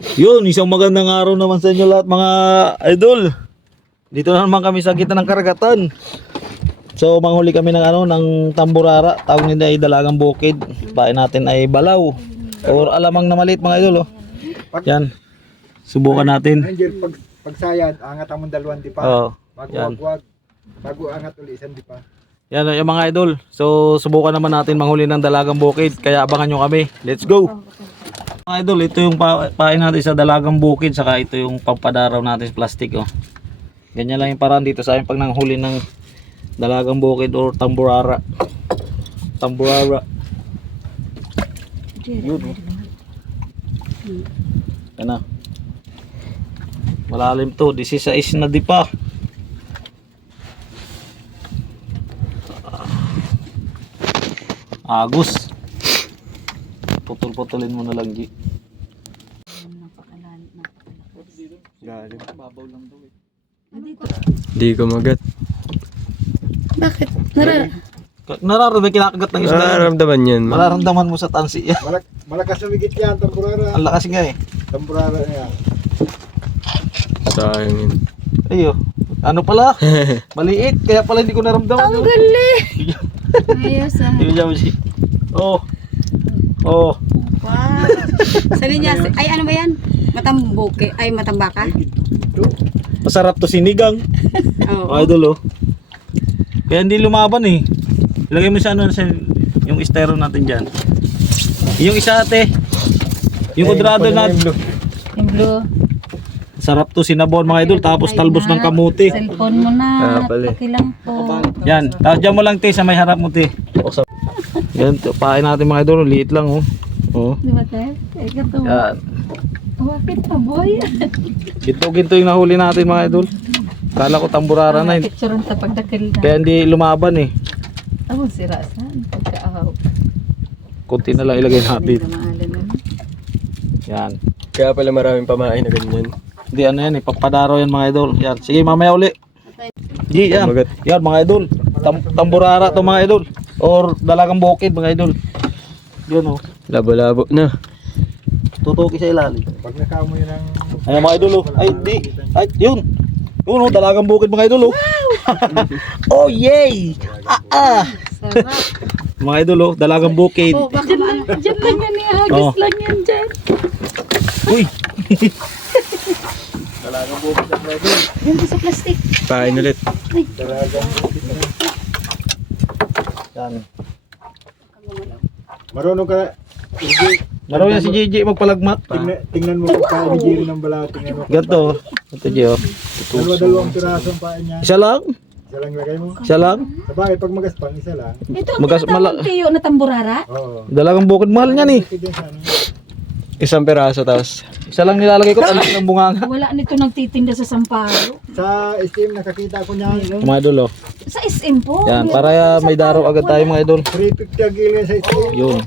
Yun, isang magandang araw naman sa inyo lahat mga idol. Dito na naman kami sa gitna ng karagatan. So manghuli kami ng ng tamburara. Tawag nila ay dalagang bukid. Pain natin ay balaw or alamang na maliit mga idol. Yan. Subukan natin. Angel, pagsayad, angat ang dalawang di pa. Oh, yan. Wag. Bago angat uli, isang di pa. Yan yung mga idol. So subukan naman natin manghuli ng dalagang bukid. Kaya abangan nyo kami. Let's go! Mga idol, ito yung pain natin sa dalagang bukid. Saka ito yung pampadaraw natin sa plastic. Oh. Ganyan lang yung paraan dito sa akin pag nanghuli ng dalagang bukid or tamburara. Tamburara. Yun. Yan na. Malalim to. 16 na di pa. Agos. Putol-putulin mo na lang, G. Galing. Di ko magat. Bakit? Nararamdaman kinakagat ng isda. Nararamdaman yan. Mararamdaman mo sa tansi yan. Malakas lumigit yan, tamburara. Ang lakas nga eh. Tamburara yan. Sayang yun. Ayo. Ano pala? Maliit. Kaya pala hindi ko naramdaman. Ang galing! Ayos ah. Hindi ko siya. Oh. Oh. Wow. Sa linya, ay ano ba yan? Matambuke, ay matambaka? Masarap to sinigang. Oo. Oh, idol oh. Kaya hindi lumaban eh. Ilagay mo sa sa yung estero natin diyan. Yung isa ate. Yung kudrado natin. Yung blue. Sarap to sinabon mga idol tapos talbos ng kamuti. Cellphone mo na. pala. Pakilang po. Yan. Tapos dyan mo lang te sa may harap mo te. Yan, pain natin mga idol, liit lang oh. Oh. Di ba te? Ay, gato. Yan. Bakit pa boy? Ginto yung nahuli natin mga idol. Kala ko tamburara na yun. Picture ta pagdakil na. Kaya hindi lumaban eh. Ako sira saan? Pagkaahaw. Kunti na lang ilagay natin. Hindi na maalam. Yan. Kaya pala maraming pamain na ganyan. Hindi ano yan eh, papadaro yan mga idol. Yan. Sige mamaya uli. Di yan. Magat. Yan mga idol. Tamburara to mga idol. Or dalagang bukid mga idol. Yan oh. Labo-labo na. Tutuki sa ilalim. Pag nakamoy ng... Ayan mga idol oh. Ay di. Ay yun. Yun oh, dalagang bukid mga idol oh. Oh yay! Sarap. Mga idol oh, dalagang bukid. Oh, baka maano. Diyan lang yan eh. Hagis Oh. lang yan dyan. Uy. Dalagang bukid sa mga idol. Yan sa plastic. Pain ulit. Dalagang bukid na. Yan. Marunong ka, Angel. Naroon yan si JJ magpalagmat. Tingnan mo pagkain ni Jerry ng bala. Tingnan mo. Ganto. Ito Gio. Dalawang piraso ang pain niya. Isa lang? Isa lang lagay mo. Isa lang? Sa bagay, pag magaspang, isa lang. Ito ang Magas- tinatawag tiyo na tamburara. Oo. Dalagang bukid mahal niyan eh. Bakit yan sa ano? Isang peraso tapos. Isa lang nilalagay ko alis ng bunganga. Wala nito nagtitinda sa Samparo. Sa Steam, nakakita ko niya. Mga idol oh. Sa SM po. Yan, para may daraw agad tayo mga idol. 350 ang gilin sa Steam. Yun.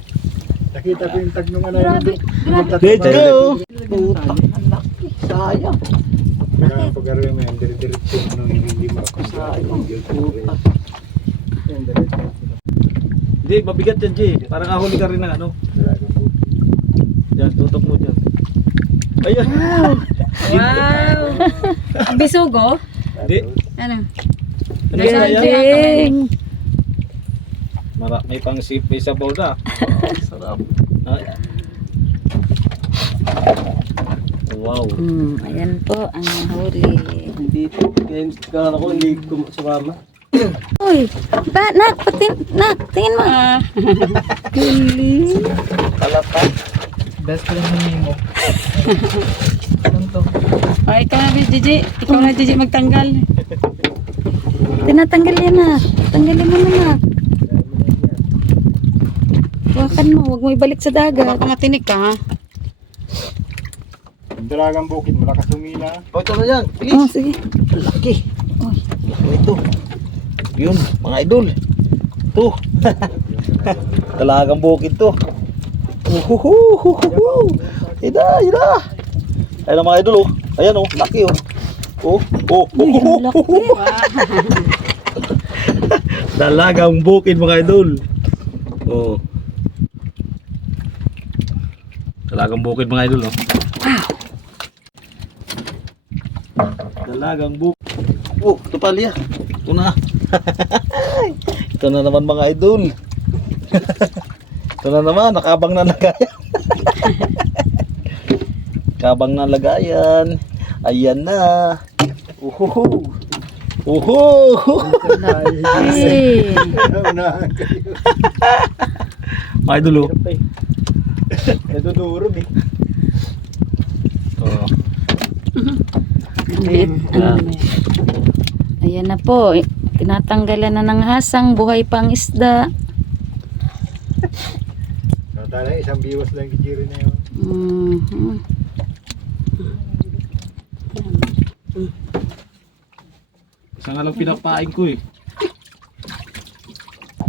Nakita ko yung tag nung ano. Grabe, grabe. Let's go! Puta, ang laki. Sayang. Kaya pag-aroy mo yan, dire-diretso ano, hindi makakasaya. Puta. Hindi, mabigat yan, Jay. Parang ahuli ka rin ng ano. Yan, tutok mo dyan. Ayan. Wow. Bisugo? Hindi. Ano? Ano yan? Ding. May pang sip, may sabaw na. Sarap. Ay. Wow. Ayan po ang nahuli. Dito. Kaya ko hindi ko sumama. Uy, nak, tingin mo. Galing. Kalatan. Best friend mo. Ay, ikaw na, Gigi. Ikaw na, Gigi, magtanggal. Tinatanggal yan na. Tanggalin mo na. Huwakan mo, huwag mo ibalik sa dagat. Baka matinik ka, ha? Ang dalagang bukid, malakas humila. O, ito na yan. Oh, Please. sige. Laki. Uy. Ito. Yun, mga idol. Ito. Dalagang bukid to. Uhuhuhuhuhu. Ida. Ayan ang mga idol oh. Ayan oh, laki oh. Oh. Uy, ang laki. Dalagang bukid mga idol. Oh. Dalagang bukid mga idol oh. Dalagang bukid. Oh, ito pala yan. Ito na. Ito na naman mga idol. Ito na naman, nakabang na lagayan. Kabang na lagayan. Ayan na. Uhuhu. Uhuhu. Eh. Unahan kayo. Mga idol oh. Nadudurog eh. Oh. Liit. Ano na yan? Ayan na po. Tinatanggalan na ng hasang. Buhay pang isda. So, talagang isang biwas lang kikiri na yun. Mhm. Isa nga lang pinapain ko eh.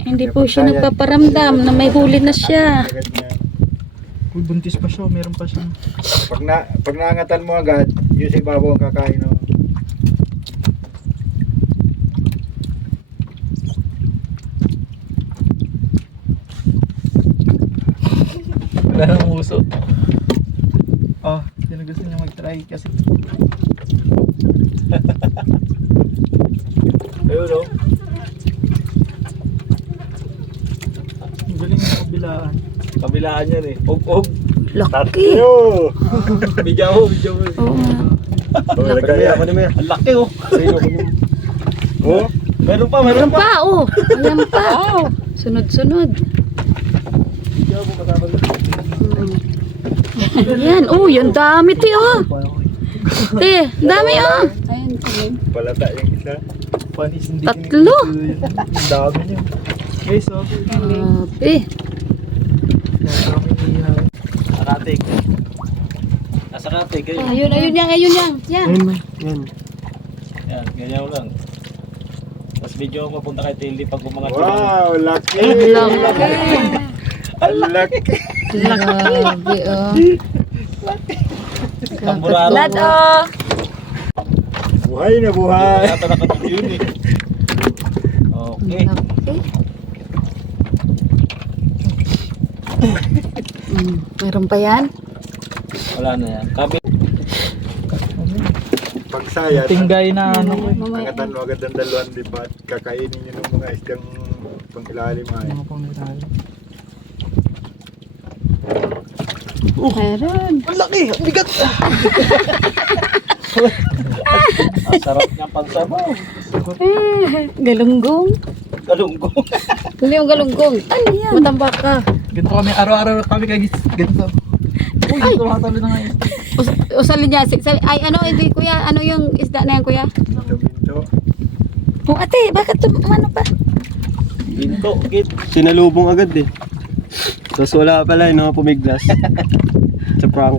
Hindi po siya nagpaparamdam na may huli na siya. Agad na. Uy, buntis pa siya. Meron pa siya. Pag naangatan mo agad, yun sa ibabaw ang kakain mo. Wala nang uso. Oh, sino gusto niya mag-try kasi. Ayun oh. Ang galing ng kabilaan. Kabilaan yan eh. Og. Laki. Yo! Bidyaw mo. Oo nga. Lagay. Ang laki oh. Oh? Meron pa. Ayan pa, oh. Ayan pa. Sunod-sunod. Ayan, oh, yan dami, te, oh. Te, dami, oh. Ayan, Palata yung isa. Panis hindi Tatlo. Ang dami niya. Guys, oh. Grabe. Sakatig. Nasa katig kayo. Ayun yan. Yan. Yan. Yan, ganyan lang. Tapos video ako mapunta kay Tilly pag umangat. Wow, lucky! Laki. Ang lucky! Grabe, oh. Tamburaro. Lad, oh. Buhay na buhay! Kaya nakatid yun eh. Okay. Laki. Meron pa yan? Wala na yan. Kabi. Pagsayat, Tinggay na ano ko eh. Mamaya. angatan mo agad ang dalawang lipat. Kakainin nyo ng mga isdang pangilalim ay. Mga pangitali. Meron. Ang laki! Ang bigat! Ang sarap niyang pagsabaw. Galunggong. Galunggong. Ano yung galunggong? Ano yan? Matambak ka. Ganito kami, araw-araw kami kagis. Ganito. Uy, ganito makatalo na nga yun. Usalin niya. Ay, ano, hindi, kuya. Ano yung isda na yan, kuya? Binto-binto. Oh, ate, bakit ano pa? Ginto. Git. Sinalubong agad eh. Tapos wala pala yung mga pumiglas. Sa prank.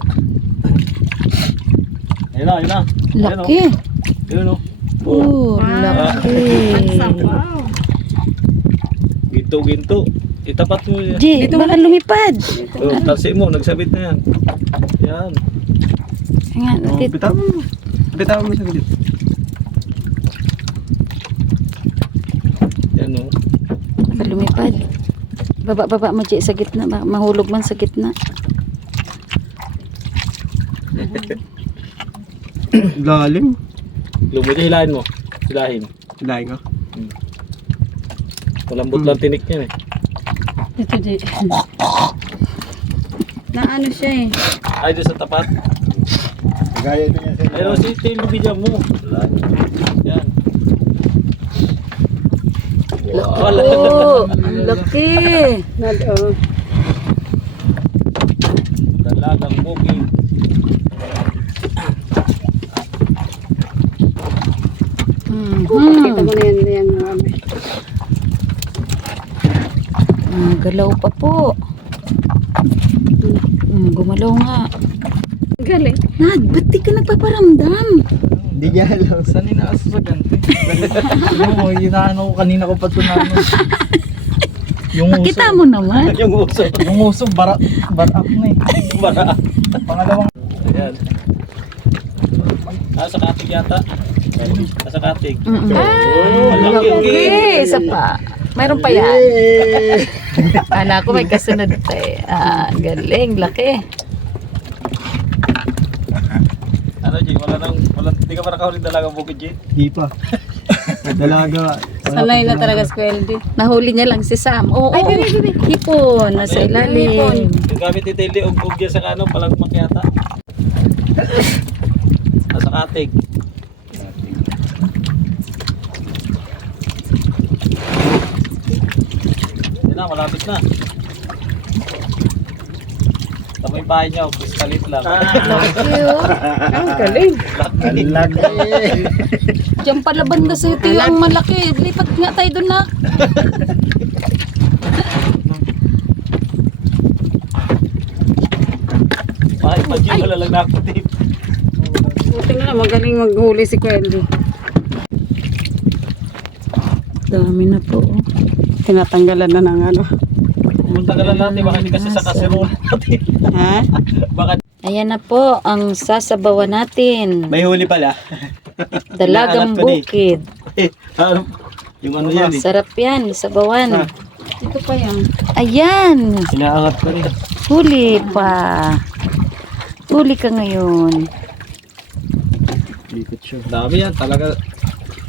Ayun na, ayun na. Laki. Ayun o. Oh, laki. Ginto, ginto. Itapat mo yan. G, baka lumipad. Oh, talsi mo, nagsabit na yan. Yan. Ayan, ate. Bitaw. Bitaw mo siya dito. Yan o. Baka lumipad. Baba mo, G, sa gitna. Baka mahulog man sa gitna. Lalim. Lumiti, hilahin mo. Hilahin. Hilahin ko. Malambot lang tinik niyan eh. Ito, G. Na ano siya eh. Ay, doon sa tapat. Gaya ito niya sa Ayun o, si Tilly, bigyan mo. Yan. Wala. Oh, ang laki. Dalagang bukid. Kita mo na yan. Galaw pa po. Gumalaw nga. Galing. Nad, ba't di ka nagpaparamdam? Hindi niya alam. Saan inaaso sa ganito? Alam mo, inaano ko kanina ko pa ito na ano. Yung uso. Nakita mo naman. Yung uso. Yung uso, barak na eh. Bara. Pangalawang. Ayan. Ah, sa katig yata. Ah, sa katig. Laki. Isa pa. Mayroon pa yan. Kala ko may kasunod pa eh. Galing, laki. Ano, Jing? Hindi ka pa nakahuli dalagang bukid, Jay? Di pa. Dalaga. Sanay na talaga si Kwelde. Nahuli niya lang si Sam. Oo, ay, bibi. Hipon, nasa ilalim. Yung gamit ni Tilly, ug yan sa kano, palang makyata. Nasa katig. Yan na, malapit na. Tama yung bahay niyo, piskalit lang. Ang galing. Lagi. Diyan pala banda sa ito ang malaki. Lipat nga tayo doon na. Bakit pa Jay, wala lang nakatip. Buti na lang, magaling maghuli si Kwelde. Dami na po. Tinatanggalan na ng ano. Pumunta ka lang natin, baka hindi kasi sa kasirol natin. Ha? Baka Ayan na po ang sasabawan natin. May huli pala. Dalagang Naalat ko ni. bukid. yung ano yan eh. Sarap yan, sabawan. Ito pa yan. Ayan. Inaangat ko rin. Huli pa. Huli ka ngayon. Likot siya. Dami yan, talaga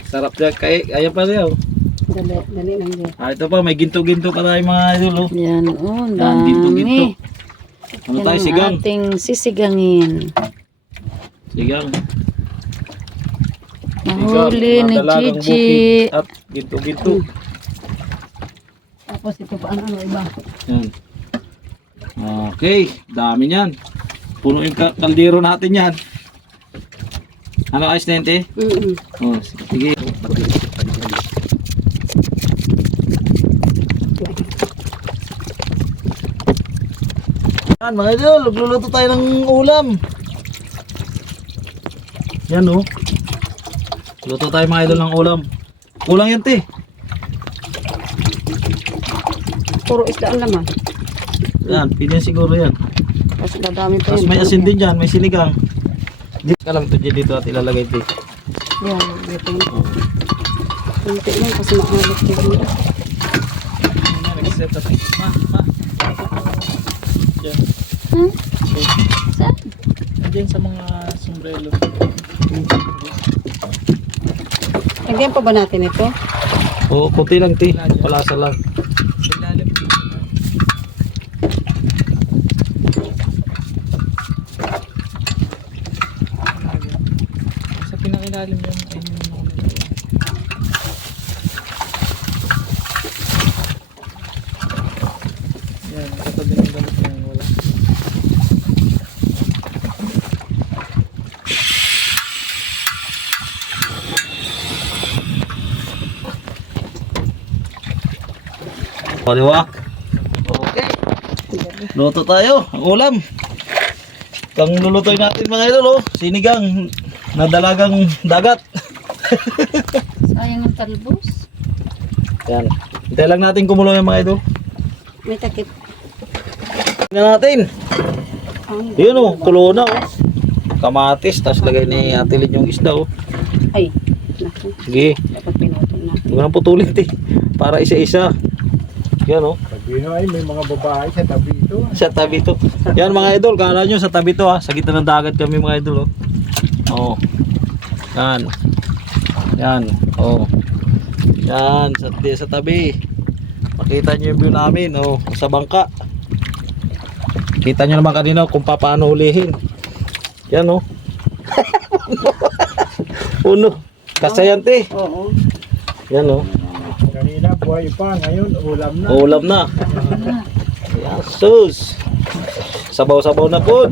sarap yan. Ayan pa rin oh. Dali lang yan. Ito pa, may ginto-ginto pa tayo mga idol oh. Yan, oh, Yan, ginto-ginto. dami. Ano Yan tayo, ang sigang? ating sisigangin. Sigang. Nahuli ni Dalagang Gigi. bukid at ginto-ginto. Tapos ito pa ano iba. Yan. Okay, dami niyan. Puno yung kaldero natin yan. Ano ayos na yun, te? Oh, sige. Yan mga idol, magluluto tayo ng ulam. Yan oh. Luto tayo mga idol ng ulam. Kulang yan, te. Puro isda ang laman. Yan, pinin siguro yan. Kasi dadami pa Tapos yun. may asin din dyan, may sinigang. Dito ka lang ito dito at ilalagay dito. Yan, dito yun. Kunti lang kasi maalat dito. Hmm? Saan? Diyan sa mga sombrero. Lagyan pa ba natin ito? Oo, kunti lang ti. Palasa lang. Sa ilalim. Sa pinakailalim yun ay yung mga nalagay. Yan, katabi ng damit na yan, wala. O, di ba? Okay. Luto tayo. Ang ulam. Kang lulutoy natin mga idol, oh. Sinigang na dalagang dagat. Sayang ang talbos. Yan. Hintay lang natin kumulo yung mga idol. May takip. Tingnan natin. Ay, Yun oh, kulo na oh. Kamatis, tapos lagay ni Ate Lynn yung isda oh. ay. Naku, Sige, dapat pinutol na. huwag nang putulin ti. Para isa-isa. Yan oh. Sabi nyo ay may mga babae sa tabi ito. Sa tabi to. Yan mga idol, kala nyo sa tabi to ha. Sa gitna ng dagat kami mga idol oh. Oh. Yan. Yan. Oh. Yan, sa tabi. Makita nyo yung view namin oh, sa bangka. Kita nyo naman kanina kung paano hulihin. Yan oh. Uno. Kasayante. Oo. Yan oh. Kanina buhay pa, ngayon ulam na. Ulam na. Yan, sus. Sabaw-sabaw na po.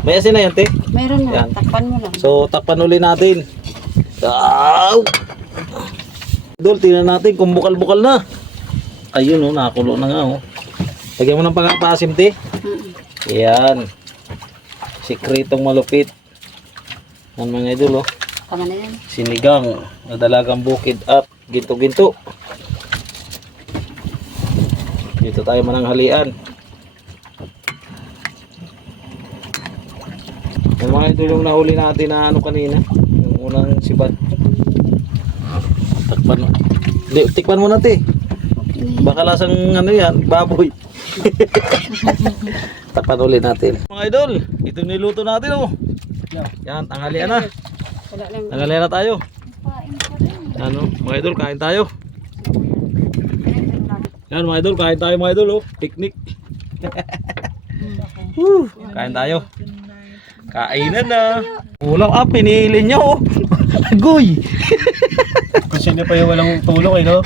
May asin na yan, te. Meron na, Yan. takpan mo lang. So, takpan uli natin. Ow! Idol, tingnan natin kung bukal-bukal na. Ayun, oh, nakakulo na nga, oh. Lagyan mo ng pangpasim, te. Yan. Sikretong malupit. Yan mga idol, oh. Tama na yan. Sinigang na dalagang bukid at ginto-ginto. Dito tayo mananghalian. Yung mga ito yung nahuli natin na ano kanina, yung unang sibat. Takpan mo. Hindi, tikpan mo natin. Baka lasang ano yan, baboy. Takpan ulit natin. Mga idol, ito niluto natin oh. Yan, tanghalian na. Wala lang. Tanghalian na tayo. Ano, mga idol, kain tayo. Yan mga idol, kain tayo mga idol, oh. Picnic. Woo, kain tayo. Kainan na. Ulam, pinili niya, oh. Agoy. Kasi niya pa yung walang tulong eh, no?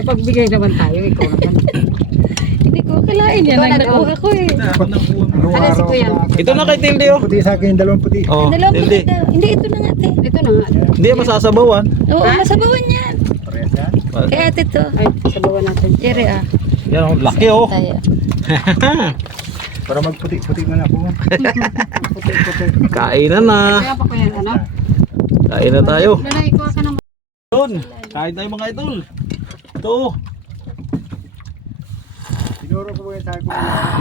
Mapagbigay naman tayo, ikaw naman. Hindi ko akalain yan. Ang nakuha ko eh. Ano si Kuya? Ito na kay Tilde, oh. Puti sa akin, dalawang puti. Oh, Tilde. Hindi, ito na nga ate. Ito na nga. Hindi masasabawan. Oo, masabawan yan. Parehas yan. Kaya ate to. Ay, sabawan natin. Jerry ah. Yan, oh, laki, oh. Tayo. Para magputi-puti man ako. Kainan na. Kaya pa ko yan, ano? Kain na tayo. Lalay, kuha ka ng... Doon, kain tayo mga idol. Ito. Tinuro ko ba yung sa akin?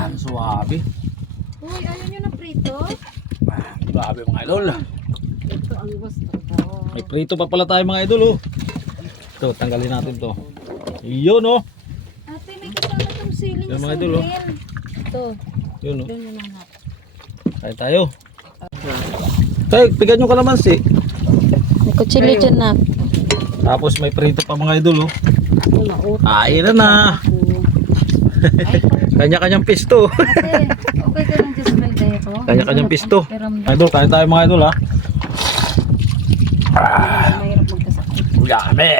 Ang suwabe. Uy, ayaw nyo ng prito? Grabe mga idol. Ito ang gusto ko. May prito pa pala tayo mga idol, oh. Ito, tanggalin natin to. Yun, oh. Ate, may kasama tong siling Yan, sa mga idol, oh. Ito, Yun, oh. doon yun lang natin. Kain tayo. Tayo, pigan nyo kalamansi. May kutsilyo dyan na. Tapos may prito pa mga idol, oh. Ako na, Kain na na. Kanya-kanyang pisto. Ate, okay ka ng Diyos Valdejo? Kanya-kanyang pisto. Pero Idol, kain tayo mga idol, ha. mahirap magkasakit. Grabe.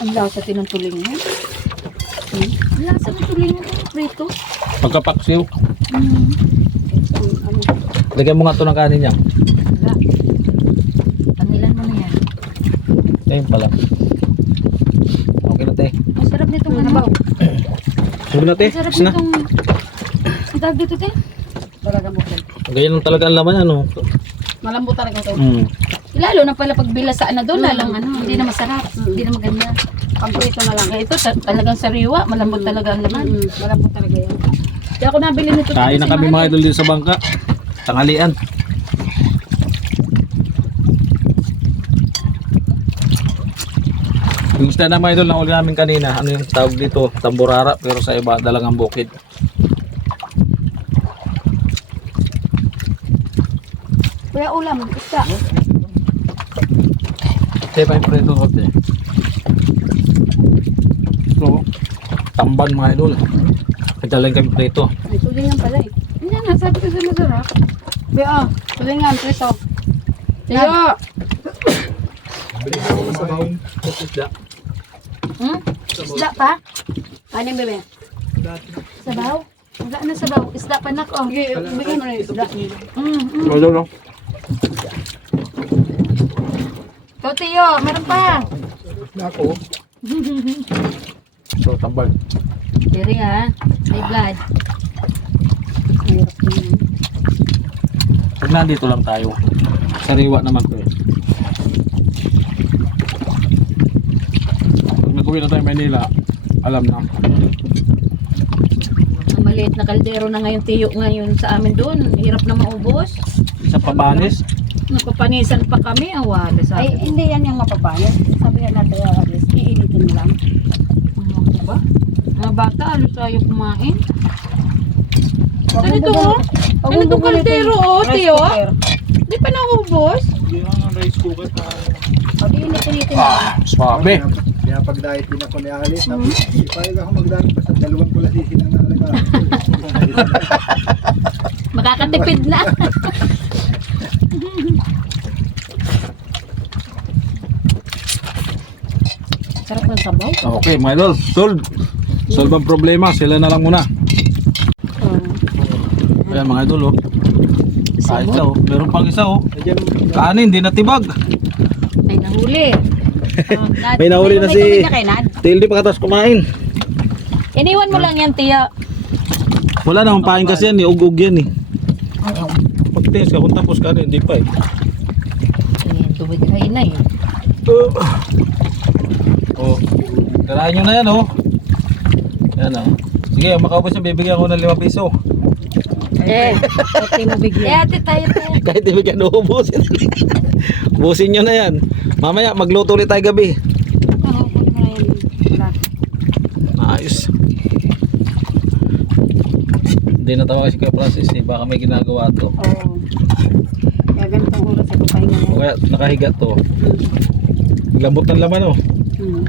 Ang lasa din ng tuling mo. Ang lasa ng tuling mo. Prito. Pagkapaksiw. Ano? Lagyan mo nga ito ng kanin niya. Wala. Pangilan mo na yan. Ayun pala. Okay na, te. Ang sarap nitong ano. Huwag na, te. Ang sarap Is na. nitong... Ang tawag dito, te? Talaga mo, te. Ganyan lang talaga ang laman, ano. Malambot talaga ito. Mm. Lalo na pala pag bilasaan na doon, lalong ano, hindi na masarap, hindi na maganda. Pampurito na lang. Ito talagang sariwa, malambot talaga ang laman. Malambot talaga yan. Kaya ako nabili nito. Kain na kami mga idol dito sa bangka. Tanghalian. Yung isda na mga idol na uli namin kanina, ano yung tawag dito? Tamburara, pero sa iba, Dalagang Bukid. Kuya ulam, isda. Te, pa yung preto ko, te. So, tamban mga idol. Nagdalang kami preto. Ay, tulingan pala eh. Hindi nga, sabi ko sa masarap. Kuya, tulingan, preso. Tiyo! Isda. Hmm? Isda pa? Ano yung bebe? Sabaw? Wala na sabaw. Isda pa nak. Oh, bigyan mo na yung isda. Wala lang. Ikaw, Tiyo, meron pa. Ako. So, tambal. Diri ha. May blood. Hirap din. Pag nandito lang tayo, sariwa naman ko eh. Pag nag-uwi na tayo Manila, alam na. Ang maliit na kaldero na ngayon, Tiyo ngayon sa amin doon. Hirap na maubos. Sa Papanis, Napapanisan pa kami. Ang wala sa Ay, hindi yan yung mapapalas. Sabihan natin alis, iinitin mo lang. Ano ba? Mga bata, alos tayo kumain. Ano ito oh? Ano itong kaldero oh, Tiyo? Di pa naubos? hindi ang rice cooker pa. Pag iinitin mo. Swabe. Kaya pag-diet din ako ni Alice, ipayag ako mag-diet pa sa dalawang kulasisin ang alaga. Makakatipid na. Sarap ng sabaw. Okay, mga idol, solve ang problema, sila na lang muna. Ayan mga idol, oh. Ah, isa, oh. Meron pang isa, oh. Kanin, hindi natibag. Ay, nahuli. May nahuli na si Kay Nad. Tilde pagkatapos kumain. Iniwan mo lang yan, Tiyo. Wala namang pain kasi yan, ug-ug yan eh. Pagtingin ka kung tapos ka rin, hindi pa eh. Ayan, tubig ay na eh. Oh, karahan nyo na yan, oh. Yan, oh. Sige, makaubos yan, bibigyan ko ng 5 piso. Ate mo bigyan. Ate, tayo. Kahit ibigyan, ubusin. Ubusin nyo na yan. Mamaya, magluto ulit tayo gabi. Oo, kunin mo na yan. Wala. Ayos. Hindi Hindi natawa kasi kay Francis eh. Baka may ginagawa to. Oo. Kaya ganitong oras ako pahinga O niya. kaya nakahiga to. Lambot ng laman oh. Hmm.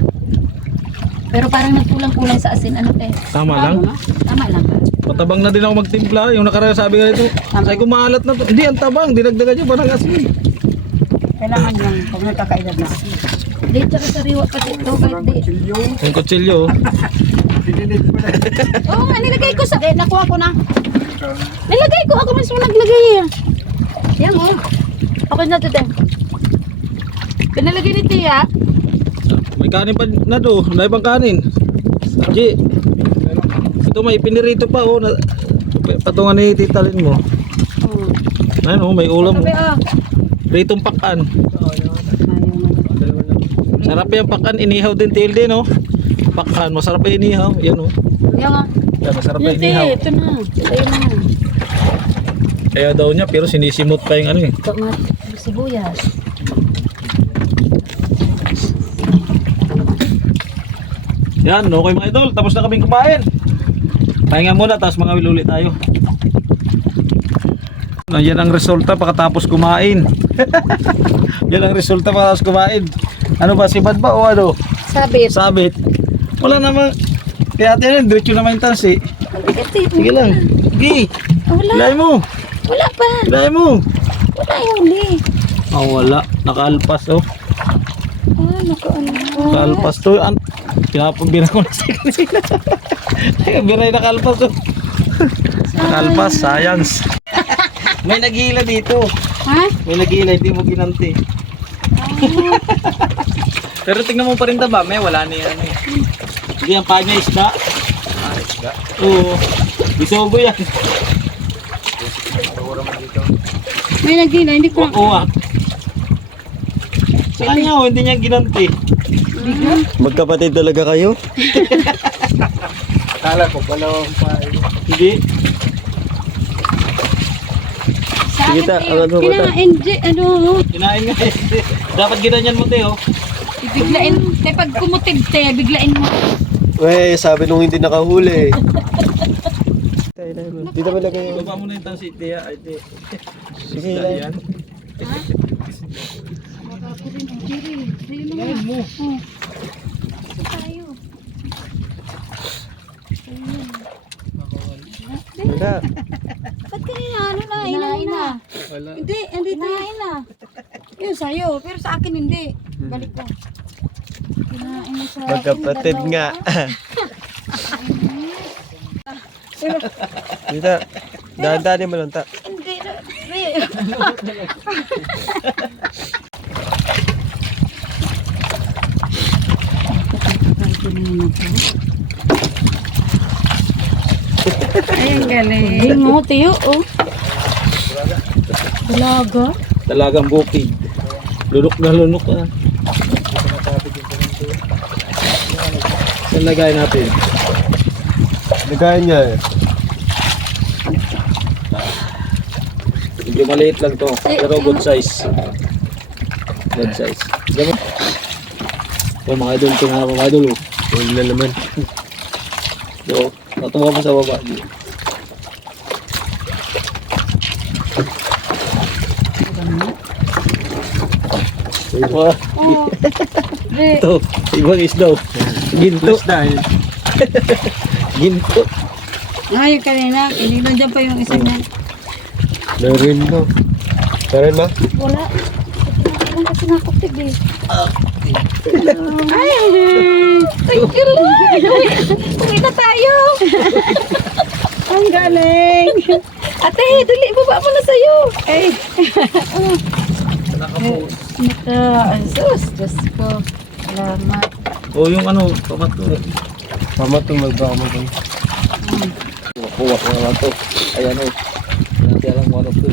Pero parang nagkulang-kulang sa asin, ano te? Tama lang. Tama lang. Matabang na din ako magtimpla. Yung nakaraan sabi ka nito. Sabi ko maalat na to. Hindi, ang tabang. Dinagdagan nyo parang asin. Kailangan yung pag nagkakaedad na. Dito sa sariwa pati ito, kahit di. Chilyo. Yung kutsilyo. Pinilit mo na. Oo nga, nilagay ko sa... nakuha ko na. Nilagay ko, ako mismo naglagay eh. Yan mo. Okay na to, te. Pinalagay ni Tia. May kanin pa na do. May ibang kanin. G. Ito may pinirito pa oh. Patungan ni Tita Lynn mo. Ayun oh, may ulam Sabi, oh. Ritong pakan. Sarap yung pakan. Inihaw din tail din oh. Pakan. Masarap yung inihaw. Yan oh. Yan nga. Yan, masarap Yan, yung te. inihaw. Ito na. Ito na. Kaya daw niya pero sinisimot pa yung ano eh. Ito nga. Sibuyas. Yan, okay mga idol. Tapos na kaming kumain. Pahinga muna, tapos mga wiluli tayo. Yan ang resulta pagkatapos kumain. Yan ang resulta pagkatapos kumain. Ano ba, sibad ba o ano? Sabit. Sabit. Wala naman. Kaya ate, diretso naman yung tansi. Sige lang. Sige. Wala. Hilay mo. Wala pa. Hilay mo. Wala yung huli. Oh, wala. Nakaalpas oh. Nakaano. Nakaalpas to. Pinapabira ko na sa kanila. Biray nakalpas oh. Nakalpas, science. May naghihila dito. Ha? May naghihila, hindi mo ginanti. Pero tingnan mo pa rin ba? May wala na yan eh. Hindi ang panya isda. Isda? Oo. Bisobo yan. May nagila, hindi ko. Kuha. Sa kanya oh, hindi niya ginanti. Magkapatid talaga kayo? Kala ko balawang pa. Hindi. Sige ta, angat mo ba ta? Kinain nga eh. Dapat ginanyan mo Teo. Biglain. Te, pag kumutib, te, biglain mo. Wey, sabi nung hindi nakahuli. Dito ba na kayo? Baba mo na yung tansi, Tia. Ay, Tia. Sige Isda lang. yan. Kinain mo. Wala. Ba't kanina ano na? Inain na. Hindi, hindi inain na. Yun sa'yo, pero sa akin hindi. Balik ko. Kinain mo sa Magkapatid nga. Dito. Dahan-dahanin mo lang ta. Hindi na. Ay, ang galing. Mo, Tiyo, oh. Dalaga. Dalagang bukid. Lunok na lunok ah. Saan lagay natin? Lagayan niya eh. Medyo maliit lang to. Pero good size. Good size. Diyan mo. So mga idol, tingnan ako mga idol. Oh. Huli na naman. So, natuwa mo sa baba. Wah, ito, ibang isdaw. Ginto. Ginto. Yung kanina, inilan dyan pa yung isa niya. Meron mo. Meron ba? Wala. Wala kasi nakapig eh. Ay! Thank you, Lord! Uwi na tayo! Ang galing! Ate, dali, baba mo na sa'yo! Ay! Nakapost. Ito, ang sus! Diyos ko. Salamat. O yung ano, pamato. Pamatong magbaka mo kayo. Kuha ko naman to. Ayan o. Nanti alam mo ano to.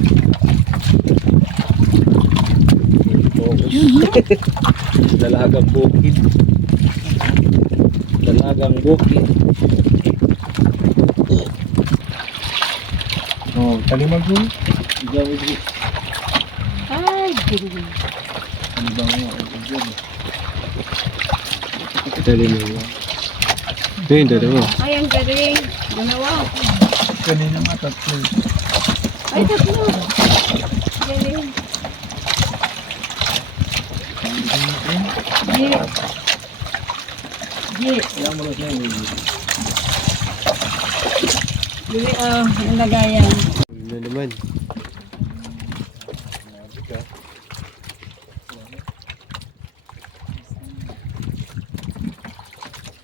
Dalagang bukid. Dalagang bukid. Oh, talimag mo. Ay, galing. Talimag mo. Ayun, dalawa. Ay, ang galing. Dalawa. kanina nga tatlo. Ay, tatlo. Galing. Yes. Yes. Bili, ang lagayan. Yun na naman.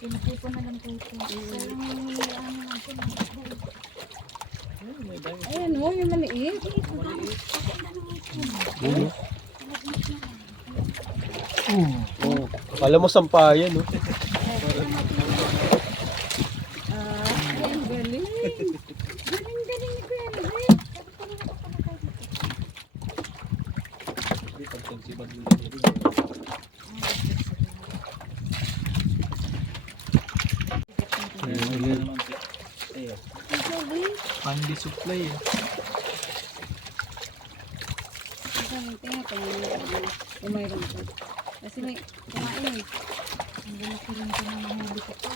Pinagpupo na lang po ito. Ayan o, yung maliit. Oh. Akala mo sampayan, no? Galing. Galing ni Kuya Albert. Pandi supply eh. Tingnan ko kung mayroon ko. Kasi may kumain. Ang lalaki rin ko na mahuli ko pa.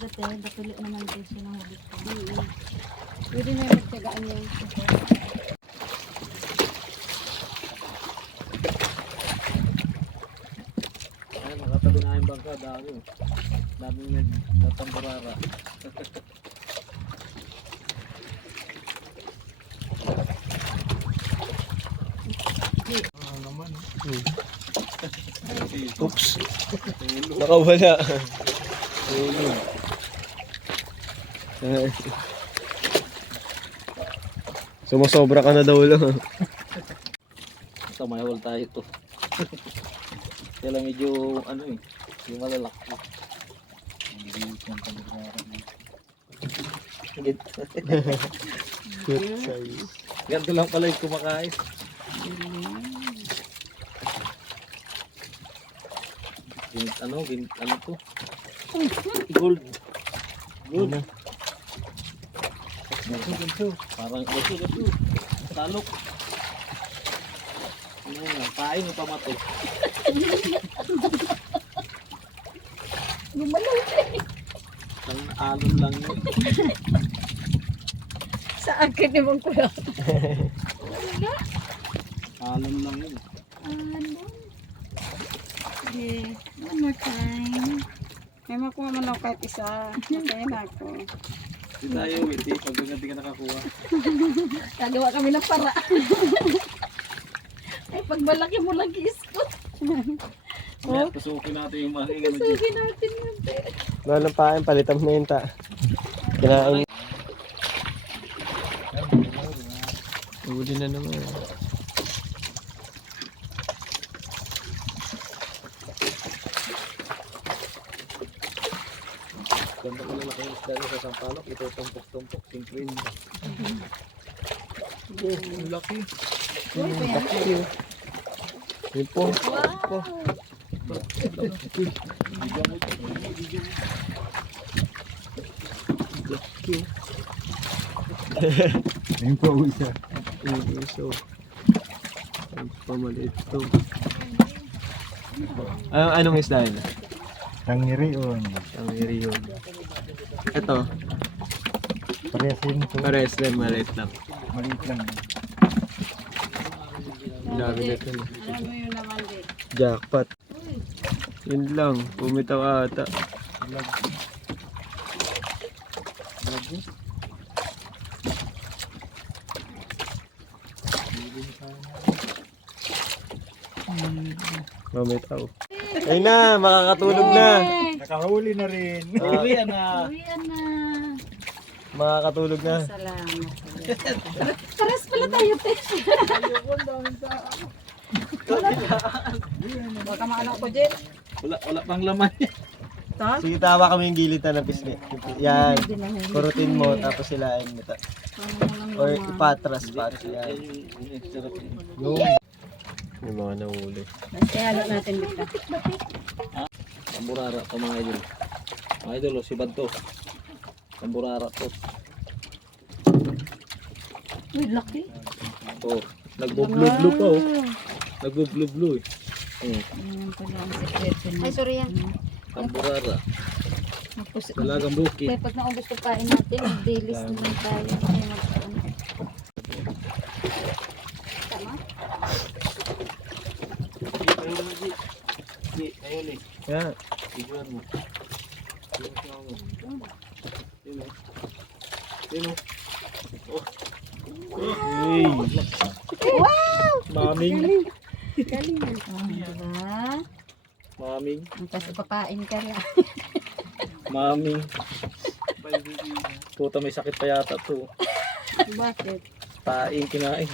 Dati, datulit naman din siya ng huli ko. Pwede na yung magtyagaan yan. Ay, nakatabi na yung bangka, dami. Daming nagtatamburara. Oops. Nakawala. Sumusobra ka na daw lang. Basta mayawal tayo to. Kaya lang medyo ano eh, yung malalaki. Good size. Ganito lang pala yung kumakain. Ano to? Gold. Gold. Parang ito. Talok. Ano yan? Kain mo pa mato. Lumalaw. Ang alon lang yun. Sa akin naman ko lang. Alon lang yun. Okay, one more time. May makuha man ako kahit isa. Okay na ako. Hindi tayo, hindi. Pag hindi ka nakakuha. Gagawa kami ng para. Ay, pag malaki mo lang kisko. Kaya pasukin natin yung mga ingano dyan. Sabi natin yun. Walang pain, palitan mo yun ta. Kinain. Huli na naman. Ganda ko lalaki yung isda sa Sampalok. Ito tumpok-tumpok. Singkwin. Ang laki. Yun po. Ayun po isa. So, ang pamaliit to. Anong isda yun? Tangirion. Ang iriyon. Ito, Paresin po. pares din, maliit lang. Maliit lang. Dami na ito. Alam mo yun naman din. Jackpot. Yun lang, pumitaw ata. Mamitaw. Ayun na, makakatulog na. Nakahuli na rin. Uwi na. Uwian na. Makakatulog na. Salamat. Paras pala tayo, te. Baka maano ko dyan. Wala pang laman. Sige, tawa kami yung gilid na ng pisngi. Yan. Kurutin mo, tapos silain mo. Or ipatras para siya. Yung mga nahuli. Kaya halo natin dito. Tamburara to mga idol. Mga idol, si Bad to. Tamburara to. Uy, laki. Oh, nagbo-blue-blue pa oh. Nagbo-blue-blue eh. Ayan pala ang sekreto niya. Ay, sorry yan. Tamburara. Dalagang bukid. Kaya pag naubos ko kain natin, mag-dailies naman tayo. Ay, tama? Yan. Maming. Galing mo. Diba? Maming. Tapos ipapain ka rin. Maming. Puta may sakit pa yata to. Bakit? Paing kinain.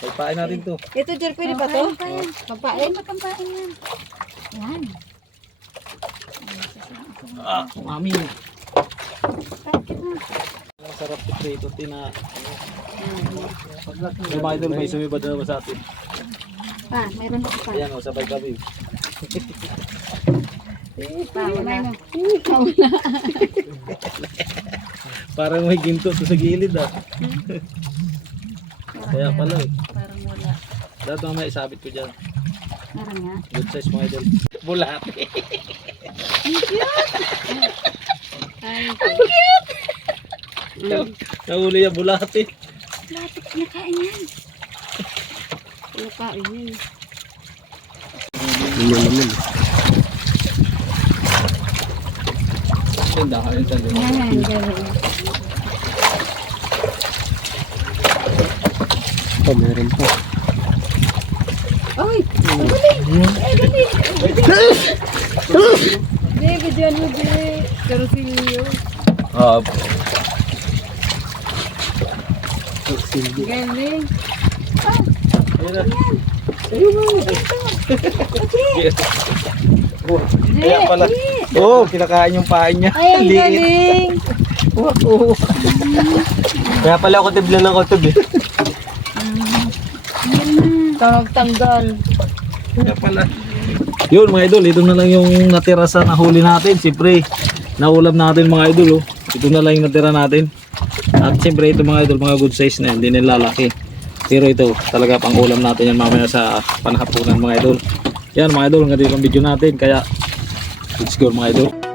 Pagpain natin to. Ito, Jer, pwede ba to? Pampain? Pampain yan. Yan. Ah, maming. Bakit na? Masarap to prito. Tina. May mga idol, may sumibad na naman sa atin. Pa, mayroon ako pa. Ayan o, sabay kami. Pa, wala na. Parang may ginto to sa gilid ah. Kaya pala eh. Parang wala. Dapat mamaya isabit ko dyan. Meron nga. Good size mga idol. Bulate. Ay, Nahuli yung bulate. lapit nakain yan. Nakain yan. Tindahan sa doon. Yan, yan. Oh, meron pa. Ay! David, yan mo din. Karusilyo. Ah, Galing. kaya pala. Oo, kinakain yung pain niya. Ay, ang galing. Oo. Kaya pala ako tiblan ng kutub eh. Tanggal. Kaya pala. Yun mga idol, ito na lang yung natira sa nahuli natin. Siyempre, naulam natin mga idol. Oh. Ito na lang yung natira natin. At siyempre ito mga idol, mga good size na, hindi nila lalaki. Pero ito, talaga pang ulam natin yan mamaya sa panhapunan mga idol. Yan mga idol, hanggang dito ang video natin. Kaya, let's go mga idol.